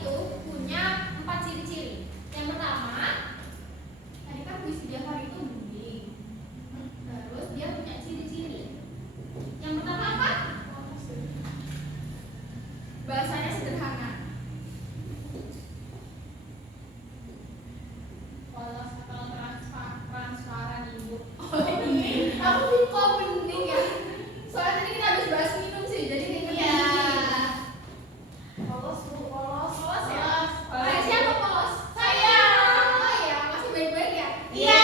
itu punya 4 ciri-ciri. Yang pertama, tadi kan puisi Jafar itu bening. Terus dia punya ciri-ciri. Yang pertama apa? Bahasanya sederhana. Kalau transparan ibu. Oh ini, aku kok bening ya? Soalnya tadi kita habis bahas minum sih, jadi kayaknya Iya. polos bu, polos ya. Polos. Siapa polos? Saya. Oh iya, masih baik-baik ya? Iya.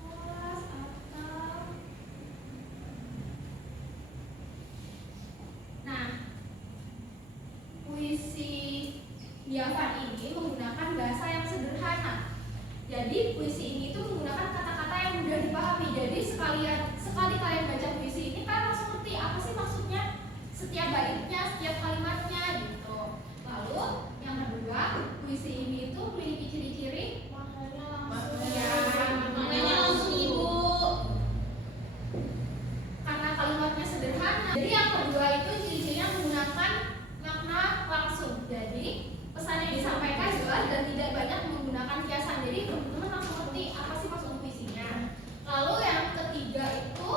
Polos atau nah, puisi Dyavan ini menggunakan bahasa yang sederhana. Jadi puisi ini itu menggunakan kata-kata yang mudah dipahami. Jadi sekali kalian baca puisi ini kan langsung ngerti apa sih maksudnya setiap baitnya, setiap kalimatnya gitu. Lalu yang kedua, puisi ini itu memiliki ciri-ciri maknanya langsung. Ya, Maknanya langsung ibu. Karena kalimatnya sederhana. Jadi yang kedua itu ciri-cirinya menggunakan makna langsung. Jadi pesan yang disampaikan jelas dan tidak banyak menggunakan kiasan. Jadi teman-teman langsung ngerti apa sih maksud puisinya. Lalu yang ketiga itu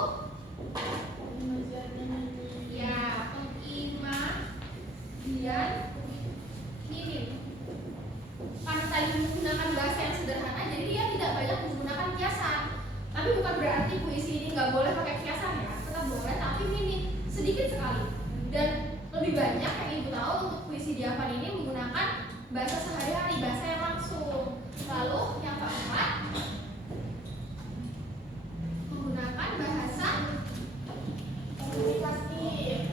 ya pengimajian minim. Karena tadi menggunakan bahasa yang sederhana, jadi dia tidak banyak menggunakan kiasan. Tapi bukan berarti puisi ini nggak boleh pakai kiasan ya, tetap boleh, tapi minim, sedikit sekali. Dan lebih banyak yang ibu tahu untuk puisi Dyavan ini menggunakan bahasa sehari-hari, bahasa yang langsung. Lalu yang keempat, menggunakan bahasa komunikatif.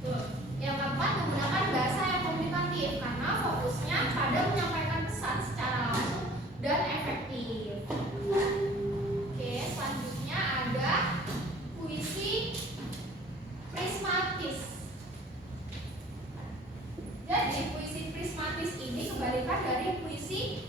Tuh. Yang keempat, menggunakan bahasa yang komunikatif karena fokusnya pada menyampaikan pesan secara langsung dan efektif. Oke, selanjutnya ada puisi prismatis. Jadi puisi prismatis ini kebalikan dari puisi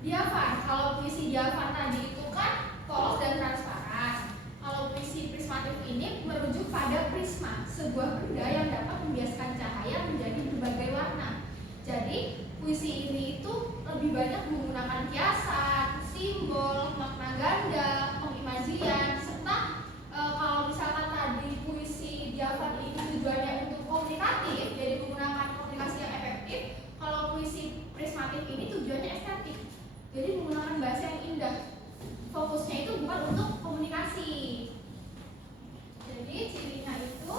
Dyavan. Kalau puisi Dyavan tadi itu kan polos dan transparan. Kalau puisi prismatif ini merujuk pada prisma, sebuah benda yang dapat membiaskan cahaya menjadi berbagai warna. Jadi puisi ini itu lebih banyak menggunakan kiasan, simbol, makna ganda, pengimajian, serta kalau misalkan tadi puisi Dyavan ini tujuannya untuk komunikatif, jadi menggunakan komunikasi yang efektif. Kalau puisi prismatif ini tujuannya estetik, jadi menggunakan bahasa yang indah. Fokusnya itu bukan untuk komunikasi. Jadi cirinya itu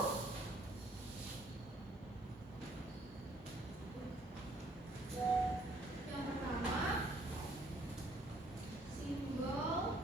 yang pertama simbol,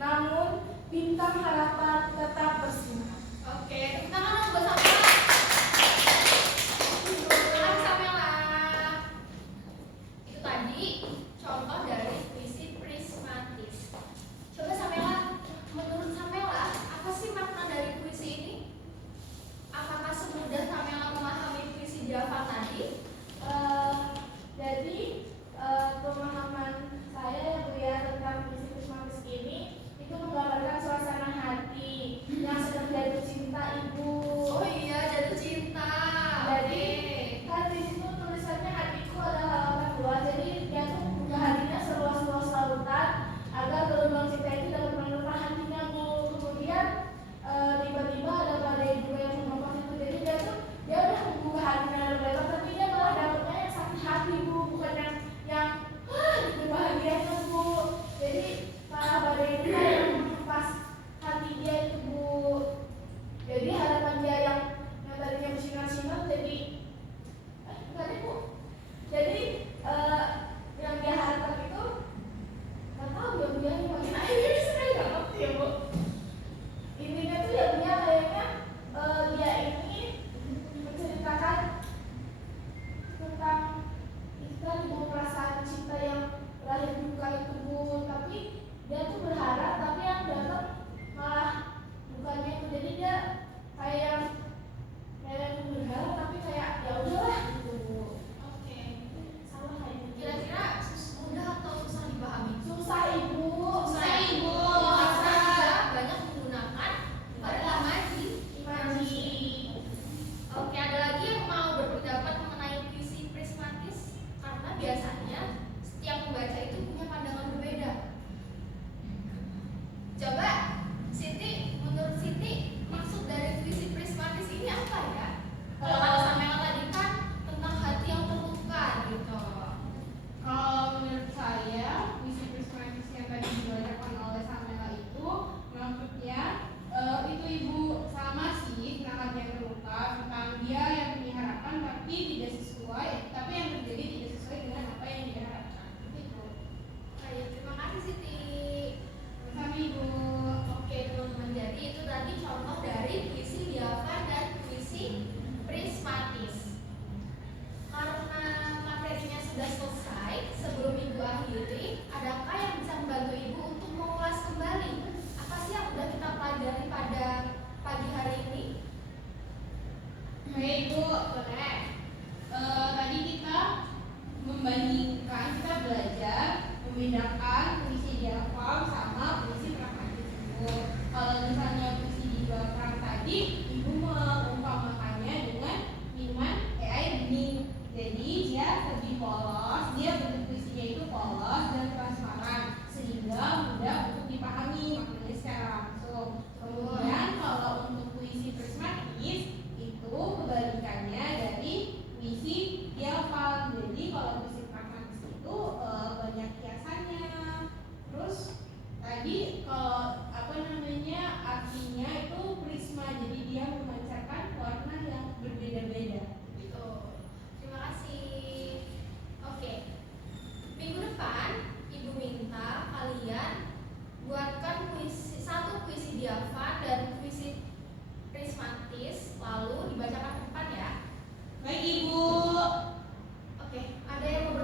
namun bintang harapan tetap bersinar. Oke, tepuk tangan dong buat Samela. Terima kasih Samela. Itu tadi contoh dari puisi prismatis. Coba Samela, menurut Samela, apa sih makna dari puisi ini? Apakah semudah Samela memahami puisi Dyavan tadi? Jadi pemahaman saya ya Bu ya tentang puisi prismatis ini itu menggambarkan suasana hati yang sedang jatuh cinta Ibu. Oh iya, jatuh cinta. Jadi Oke. kan di situ tulisannya hatiku adalah lautan luas. Jadi dia tuh buka hatinya seluas-luas lautan agar gelombang cinta itu dapat menerpa hatinya Bu. Kemudian tiba-tiba ada badai juga yang menempas itu. Jadi dia udah membuka hatinya lebar, tapi dia malah dapetnya yang sakit hati Bu, bukan yang gitu bahagianya Bu. Jadi malah badai itu yang menempas hati dia itu Bu. Jadi harapan dia yang tadinya bersinar-sinar jadi enggak deh Bu. Jadi yang dia harapkan itu nggak tahu ya Bu ya, gimana ini saya nggak ngerti ya Bu. Intinya tuh ya Bu ya kayaknya dia ini menceritakan tentang kita ibu perasaan cinta yang lahir duka itu Bu, tapi dia tuh berharap tapi yang datang malah bukannya itu. Jadi dia kayak yang berharap tapi kayak ya udahlah gitu Bu. Oke. Sama kayak gitu. Kira-kira mudah atau susah dipahami? Susah Ibu. Susah Ibu. Karena kita banyak menggunakan imaji. Imaji. Oke, ada lagi yang mau berpendapat mengenai puisi prismatis? Karena biasanya setiap pembaca itu punya pandangan berbeda. Coba Siti, menurut Siti maksud dari puisi prismatis ini apa ya? Kalau kata Samela tadi kan tentang hati yang terluka gitu. Kalau menurut saya, puisi prismatis yang tadi dibacakan oleh Samela itu maksudnya itu Ibu sama sih tentang hati yang terluka, tentang dia yang punya harapan tapi tidak sesuai, tapi yang terjadi tidak sesuai dengan apa yang dia harapkan. Itu. Baik, terima kasih Siti. Sama Ibu. Oke teman-teman, jadi itu tadi contoh dari puisi Dyavan dan puisi prismatis. Karena materinya sudah selesai, sebelum Ibu akhiri, adakah yang bisa membantu Ibu untuk mengulas kembali apa sih yang sudah kita pelajari pada pagi hari ini? Baik Ibu, boleh. Tadi kita membandingkan, kita belajar membedakan puisi Dyavan sama puisi pragmatis Ibu. Kalau misalnya puisi Dyavan tadi, Ibu mengumpamakannya dengan minuman air bening. Jadi dia lebih polos, dia bentuk puisinya itu polos dan transparan sehingga mudah untuk dipahami maknanya secara langsung. Kemudian kalau untuk puisi prismatis itu kebalikannya dari puisi Dyavan. Jadi kalau puisi pragmatis itu banyak hiasannya. Terus tadi kalau artinya itu prisma, jadi dia memancarkan warna yang berbeda-beda. Gitu. Terima kasih. Oke. Minggu depan Ibu minta kalian buatkan satu puisi Dyavan dan puisi prismatis, lalu dibacakan ke depan ya. Baik Ibu. Oke, ada yang mau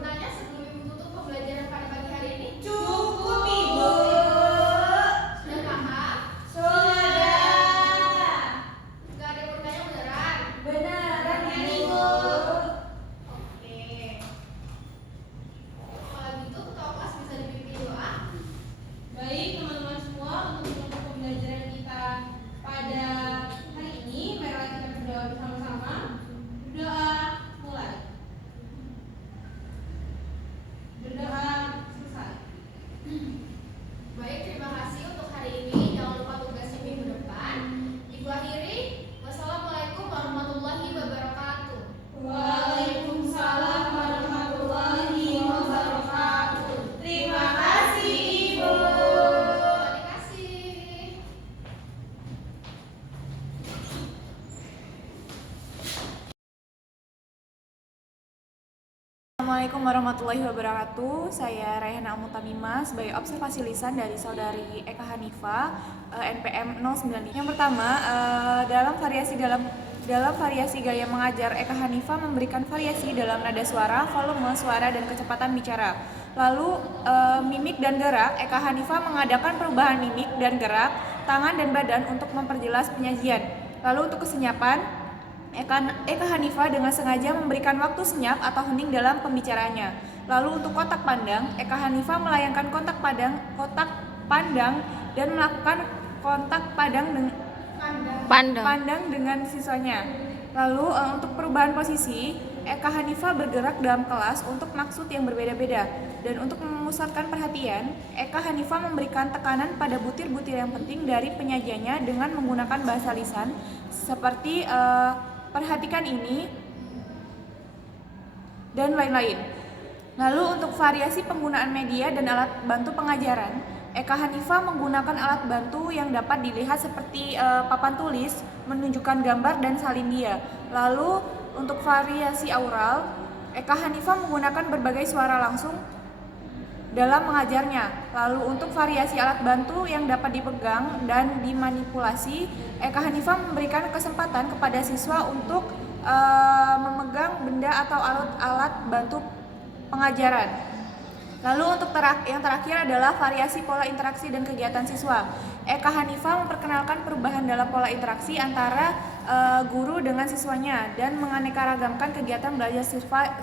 Assalamualaikum warahmatullahi wabarakatuh. Saya Rayhana Mutamima sebagai observasi lisan dari saudari Eka Hanifa, NPM 09. Yang pertama, dalam variasi gaya mengajar, Eka Hanifa memberikan variasi dalam nada suara, volume suara, dan kecepatan bicara. Lalu mimik dan gerak, Eka Hanifa mengadakan perubahan mimik dan gerak tangan dan badan untuk memperjelas penyajian. Lalu untuk kesenyapan, Eka Hanifa dengan sengaja memberikan waktu senyap atau hening dalam pembicaraannya. Lalu untuk kotak pandang, Eka Hanifa melayangkan kotak pandang dan melakukan kontak pandang dengan siswanya. Lalu untuk perubahan posisi, Eka Hanifa bergerak dalam kelas untuk maksud yang berbeda-beda. Dan untuk memusatkan perhatian, Eka Hanifa memberikan tekanan pada butir-butir yang penting dari penyajiannya dengan menggunakan bahasa lisan seperti perhatikan ini dan lain-lain. Lalu untuk variasi penggunaan media dan alat bantu pengajaran, Eka Hanifa menggunakan alat bantu yang dapat dilihat seperti papan tulis, menunjukkan gambar dan salin dia. Lalu untuk variasi aural, Eka Hanifa menggunakan berbagai suara langsung dalam mengajarnya. Lalu untuk variasi alat bantu yang dapat dipegang dan dimanipulasi, Eka Hanifa memberikan kesempatan kepada siswa untuk memegang benda atau alat bantu pengajaran. Lalu untuk yang terakhir adalah variasi pola interaksi dan kegiatan siswa. Eka Hanifa memperkenalkan perubahan dalam pola interaksi antara guru dengan siswanya dan menganeka-ragamkan kegiatan belajar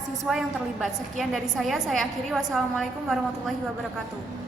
siswa yang terlibat. Sekian dari saya akhiri. Wassalamualaikum warahmatullahi wabarakatuh.